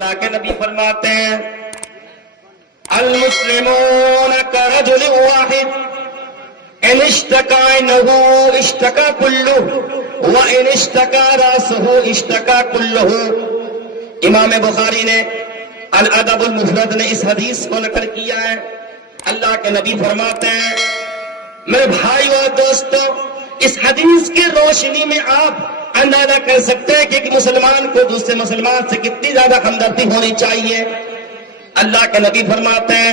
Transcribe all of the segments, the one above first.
اللہ کے نبی فرماتے ہیں المسلمون کرجل واحد ان اشتکا عینہ اشتکا کلہ وان اشتکا راسہ اشتکا کلہ۔ امام بخاری نے الادب المفرد نے اس حدیث کو نقل کیا ہے۔ اللہ کے نبی فرماتے ہیں میرے بھائی اور دوستو، اس حدیث کی روشنی میں آپ اندازہ کر سکتے ہیں کہ ایک مسلمان کو دوسرے مسلمان سے کتنی زیادہ ہمدردی ہونی چاہیے۔ اللہ کے نبی فرماتے ہیں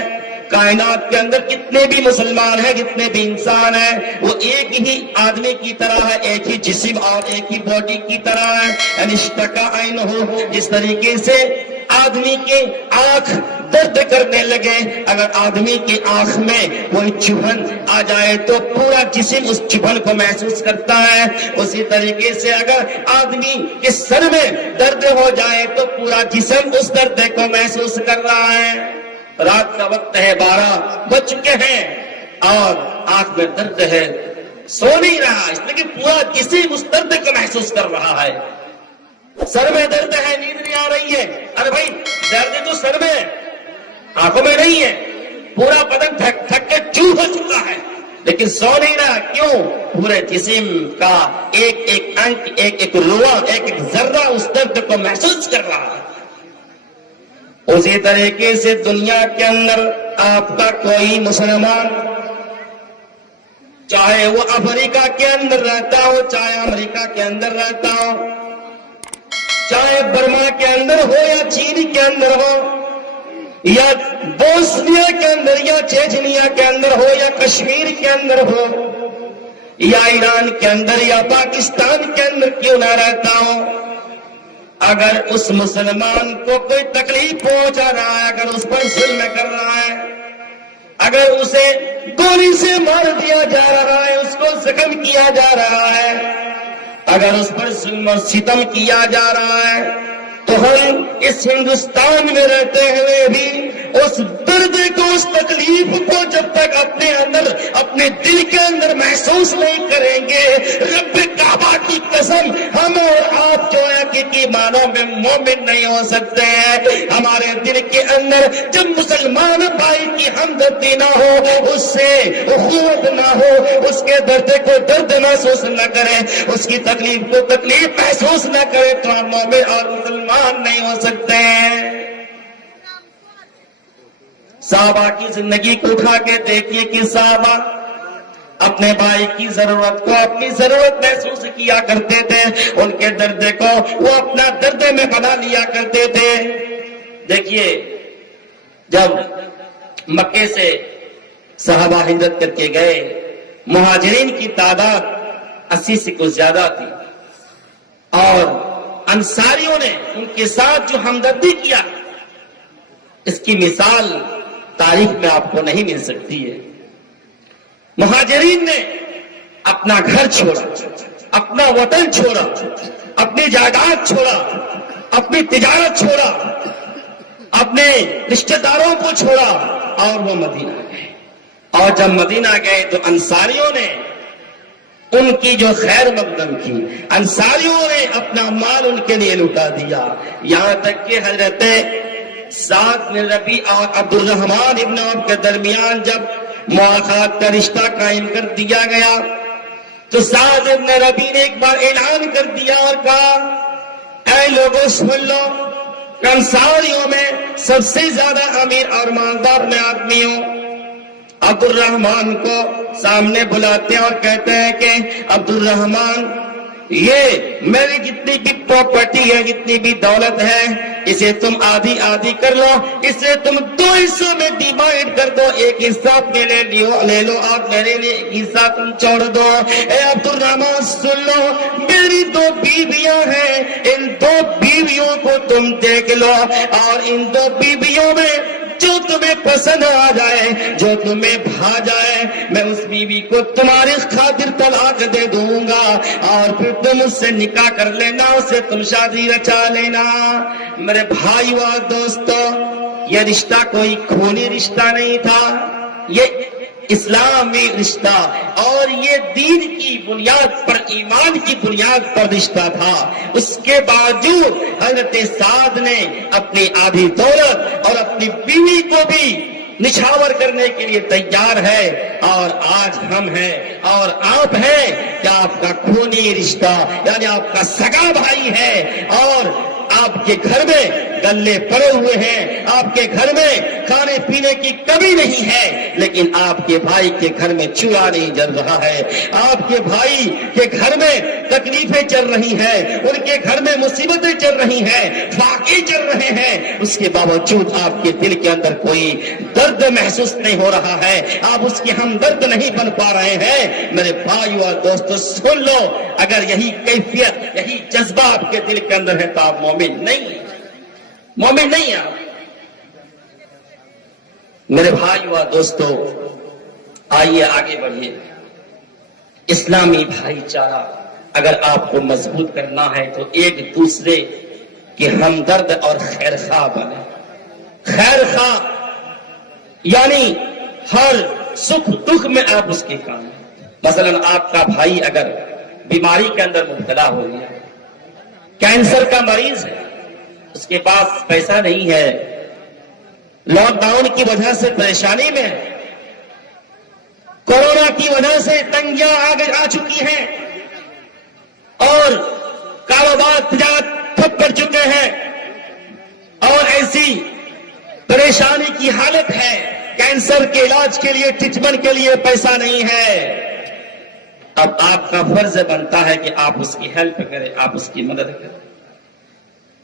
کائنات کے اندر کتنے بھی مسلمان ہیں، جتنے بھی انسان ہیں، وہ ایک ہی آدمی کی طرح ہے، ایک ہی جسم اور ایک ہی باڈی کی طرح ہے۔ انشتکا عینہ، جس طریقے سے آدمی کی آنکھ درد کرنے لگے، اگر آدمی کی آنکھ میں کوئی چبھن آ جائے تو پورا جسم اس چبھن کو محسوس کرتا ہے، اسی طریقے سے اگر آدمی کے سر میں درد ہو جائے تو پورا جسم اس درد کو محسوس کر رہا ہے۔ رات کا وقت ہے، 12 بج چکے ہیں اور آنکھ میں درد ہے، سو نہیں رہا، اس لیے کہ پورا جسم اس درد کو محسوس کر رہا ہے۔ سر میں درد ہے، نیند نہیں آ رہی ہے، ارے بھائی درد تو سر میں ہے، آنکھوں میں نہیں ہے، پورا بدن تھک کے چور ہو چکا ہے لیکن سو نہیں رہا، کیوں؟ پورے جسم کا ایک ایک انگ، ایک ایک روح، ایک ایک ذرہ اس درد کو محسوس کر رہا ہے۔ اسی طریقے سے دنیا کے اندر آپ کا کوئی مسلمان، چاہے وہ افریقہ کے اندر رہتا ہو، چاہے امریکہ کے اندر رہتا ہو، چاہے برما کے اندر ہو یا چین کے اندر ہو، یا بوسنیا کے اندر یا چیچنیا کے اندر ہو، یا کشمیر کے اندر ہو، یا ایران کے اندر یا پاکستان کے اندر کیوں نہ رہتا ہو، اگر اس مسلمان کو کوئی تکلیف پہنچا رہا ہے، اگر اس پر ظلم کر رہا ہے، اگر اسے گولی سے مار دیا جا رہا ہے، اس کو زخم کیا جا رہا ہے، اگر اس پر ظلم و ستم کیا جا رہا ہے، تو ہم اس ہندوستان میں رہتے ہوئے بھی اس درد کو، اس تکلیف کو جب تک اپنے اندر، اپنے دل کے اندر محسوس نہیں کریں گے، رب کعبہ کی قسم ہم اور آپ جو ہے کہ معنوں میں مومن نہیں ہو سکتے ہیں۔ ہمارے دل کے اندر جب مسلمان بھائی کی ہمدردی نہ ہو، اس سے اخوت نہ ہو، اس کے درد کو درد محسوس نہ کرے، اس کی تکلیف کو تکلیف محسوس نہ کرے، تو ہم مومن اور مسلمان نہیں ہو سکتے ہیں۔ صحابہ کی زندگی کو اٹھا کے دیکھیے کہ صحابہ اپنے بھائی کی ضرورت کو اپنی ضرورت محسوس کیا کرتے تھے، ان کے درد کو وہ اپنا درد میں بنا لیا کرتے تھے۔ دیکھیے جب مکے سے صحابہ ہجرت کر کے گئے، مہاجرین کی تعداد 80 سے کچھ زیادہ تھی، اور انصاریوں نے ان کے ساتھ جو ہمدردی کیا، اس کی مثال تاریخ میں آپ کو نہیں مل سکتی ہے۔ مہاجرین نے اپنا گھر چھوڑا، اپنا وطن چھوڑا، اپنی جائیداد چھوڑا، اپنی تجارت چھوڑا، اپنے رشتہ داروں کو چھوڑا، اور وہ مدینہ گئے۔ اور جب مدینہ گئے تو انصاریوں نے ان کی جو خیر مقدم کی، انصاریوں نے اپنا مال ان کے لیے لٹا دیا، یہاں تک کہ حضرت سعد بن ربیع اور عبد الرحمن ابن عوف کے درمیان جب مواخات کا رشتہ قائم کر دیا گیا تو سعد ابن ربیع نے ایک بار اعلان کر دیا اور کہا، اے لوگوں سن لو، انصاریوں میں سب سے زیادہ امیر اور مالدار میں آدمی ہوں۔ عبد الرحمن کو سامنے بلاتے ہیں اور کہتے ہیں کہ عبد الرحمن، یہ میری جتنی بھی پراپرٹی ہے، جتنی بھی دولت ہے، اسے تم آدھی آدھی کر لو، اسے تم 2 حصوں میں ڈیوائڈ کر دو، ایک حصہ اپنے لے لو اور میرے لیے ایک حصہ تم چھوڑ دو۔ اے عبد الرحمن سن لو، میری 2 بیویاں ہیں، ان 2 بیویوں کو تم دیکھ لو، اور ان 2 بیویوں میں جو تمہیں پسند آ جائے، جو تمہیں بھا جائے، میں اس بیوی کو تمہاری خاطر طلاق دے دوں گا، اور پھر تم اس سے نکاح کر لینا، اسے تم شادی رچا لینا۔ میرے بھائیو اور دوستو، یہ رشتہ کوئی خونی رشتہ نہیں تھا، یہ اسلامی رشتہ اور یہ دین کی بنیاد پر، ایمان کی بنیاد پر رشتہ تھا. اس کے باوجود حضرت سعد نے اپنی آدھی دولت اور اپنی بیوی کو بھی نچھاور کرنے کے لیے تیار ہے. اور آج ہم ہیں اور آپ ہیں کہ آپ کا خونی رشتہ یعنی آپ کا سگا بھائی ہے اور آپ کے گھر میں گلے پڑے ہوئے ہیں، آپ کے گھر میں کھانے پینے کی کمی نہیں ہے، لیکن آپ کے بھائی کے گھر میں چولہا نہیں جل رہا ہے، آپ کے بھائی کے گھر میں تکلیفیں چل رہی ہیں، ان کے گھر میں مصیبتیں چل رہی ہیں، فاقے چل رہے ہیں، اس کے باوجود آپ کے دل کے اندر کوئی درد محسوس نہیں ہو رہا ہے، آپ اس کی ہمدرد نہیں بن پا رہے ہیں. میرے بھائیو اور دوستو سن لو، اگر یہی کیفیت یہی جذبہ آپ کے دل کے اندر ہے تو آپ مومن نہیں ہیں، مومن نہیں ہیں آپ. میرے بھائیو اور دوستو آئیے آگے بڑھیے. اسلامی بھائی چارہ اگر آپ کو مضبوط کرنا ہے تو ایک دوسرے کے ہمدرد اور خیر خواہ بنے. خیر خواہ یعنی ہر سکھ دکھ میں آپ اس کے کام. مثلا آپ کا بھائی اگر بیماری کے اندر مبتلا ہو گیا، کینسر کا مریض ہے، اس کے پاس پیسہ نہیں ہے، لاک ڈاؤن کی وجہ سے پریشانی میں ہے، کورونا کی وجہ سے تنگیاں آگے آ چکی ہیں اور کاروبار تجارت ٹھپ کر چکے ہیں اور ایسی پریشانی کی حالت ہے، کینسر کے علاج کے لیے ٹریٹمنٹ کے لیے پیسہ نہیں ہے. اب آپ کا فرض بنتا ہے کہ آپ اس کی ہیلپ کریں، آپ اس کی مدد کریں.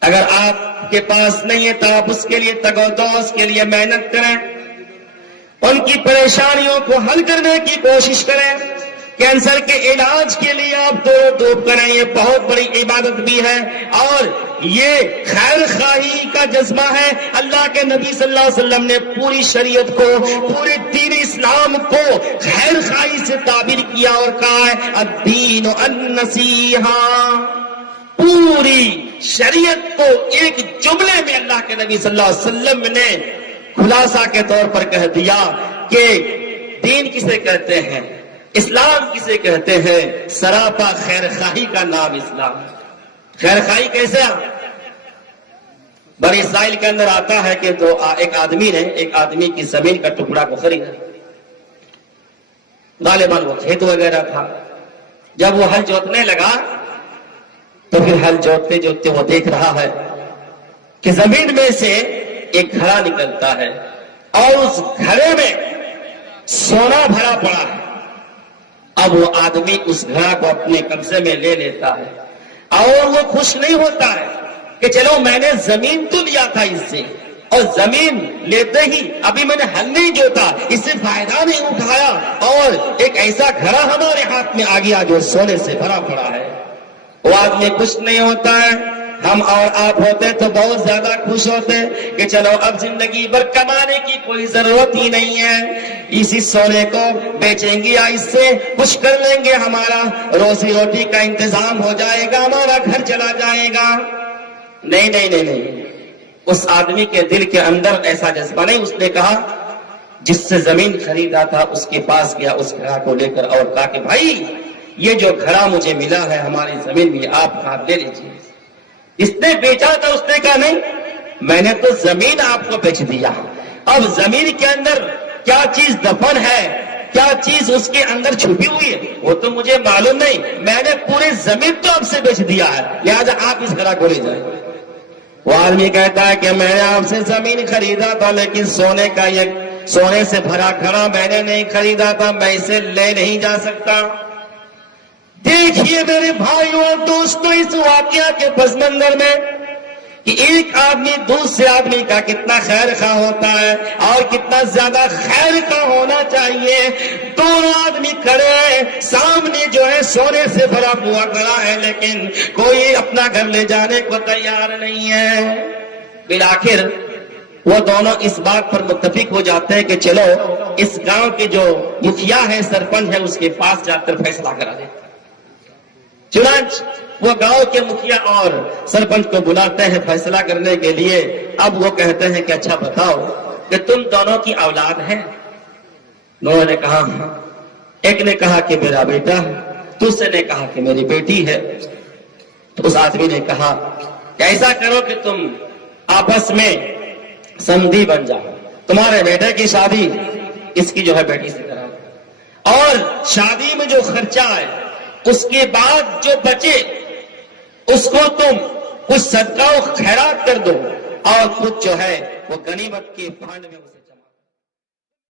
اگر آپ کے پاس نہیں ہے تو آپ اس کے لیے تگ و دو، اس کے لیے محنت کریں، ان کی پریشانیوں کو حل کرنے کی کوشش کریں. کینسر کے علاج کے لیے آپ دوڑ کریں، یہ بہت بڑی عبادت بھی ہے اور یہ خیر خواہی کا جذبہ ہے. اللہ کے نبی صلی اللہ علیہ وسلم نے پوری شریعت کو، پورے دین اسلام کو خیر خواہی سے تعبیر کیا اور کہا ہے الدین النصیحہ. پوری شریعت کو ایک جملے میں اللہ کے نبی صلی اللہ علیہ وسلم نے خلاصہ کے طور پر کہہ دیا کہ دین کسے کہتے ہیں، اسلام کسے کہتے ہیں، سراپا خیر خواہی کا نام اسلام. خیر خواہی کیسے؟ بنی اسرائیل کے اندر آتا ہے کہ ایک آدمی نے ایک آدمی کی زمین کا ٹکڑا کو خریدا، غالباً وہ کھیت وغیرہ تھا. جب وہ ہل جوتنے لگا تو پھر ہل جوتتے جوتتے وہ دیکھ رہا ہے کہ زمین میں سے ایک گھڑا نکلتا ہے اور اس گھڑے میں سونا بھرا پڑا ہے. اب وہ آدمی اس گھڑا کو اپنے قبضے میں لے لیتا ہے اور وہ خوش نہیں ہوتا ہے کہ چلو میں نے زمین تو لیا تھا اس سے، اور زمین لیتے ہی ابھی میں نے ہل نہیں جوتا، اس سے فائدہ نہیں اٹھایا اور ایک ایسا گھڑا ہمارے ہاتھ میں آ گیا جو سونے سے بھرا پڑا ہے. وہ آدمی خوش نہیں ہوتا ہے. ہم اور آپ ہوتے تو بہت زیادہ خوش ہوتے کہ چلو اب زندگی بھر کمانے کی کوئی ضرورت ہی نہیں ہے، اسی سونے کو بیچیں گے یا اس سے کچھ کر لیں گے، ہمارا روزی روٹی کا انتظام ہو جائے گا، ہمارا گھر چلا جائے گا. نہیں نہیں نہیں نہیں، اس آدمی کے دل کے اندر ایسا جذبہ نہیں. اس نے کہا جس سے زمین خریدا تھا اس کے پاس گیا اس گھڑا کو لے کر اور کہا کہ بھائی یہ جو گھڑا مجھے ملا ہے ہماری زمین میں، آپ ہاتھ لے لیجیے. اس نے بیچا تھا، اس نے کہا نہیں، میں نے تو زمین آپ کو بیچ دیا، اب زمین کے اندر کیا چیز دفن ہے، کیا چیز اس کے اندر چھپی ہوئی ہے وہ تو مجھے معلوم نہیں، میں نے پوری زمین تو آپ سے بیچ دیا ہے، لہذا آپ اس گھڑا کو لے جائیں. وہ آدمی کہتا ہے کہ میں نے آپ سے زمین خریدا تھا لیکن سونے سے بھرا گھڑا میں نے نہیں خریدا تھا، میں اسے لے نہیں جا سکتا. دیکھیے میرے بھائیوں اور دوستوں اس واقعہ کے پس منظر میں کہ ایک آدمی دوسرے آدمی کا کتنا خیر خواہ ہوتا ہے اور کتنا زیادہ خیر خواہ ہونا چاہیے. دونوں آدمی کھڑے ہیں، سامنے جو ہے سونے سے بھرا ہوا گھڑا ہے لیکن کوئی اپنا گھر لے جانے کو تیار نہیں ہے. بالآخر وہ دونوں اس بات پر متفق ہو جاتے ہیں کہ چلو اس گاؤں کے جو مکھیا ہے، سرپنچ ہے، اس کے پاس جا کر فیصلہ کرا دیں. چنانچہ وہ گاؤں کے مکھیا اور سرپنچ کو بلاتے ہیں فیصلہ کرنے کے لیے. اب وہ کہتے ہیں کہ اچھا بتاؤ کہ تم دونوں کی اولاد ہے؟ دونوں نے کہا، ایک نے کہا کہ میرا بیٹا، دوسرے نے کہا کہ میری بیٹی ہے. تو اس آدمی نے کہا کہ ایسا کرو کہ تم آپس میں سندھی بن جاؤ، تمہارے بیٹے کی شادی اس کی جو ہے بیٹی سے کراؤ، اور شادی میں جو خرچہ ہے اس کے بعد جو بچے اس کو تم کچھ صدقہ و خیرات کر دو، اور خود جو ہے وہ غنیمت کے بھانڈ میں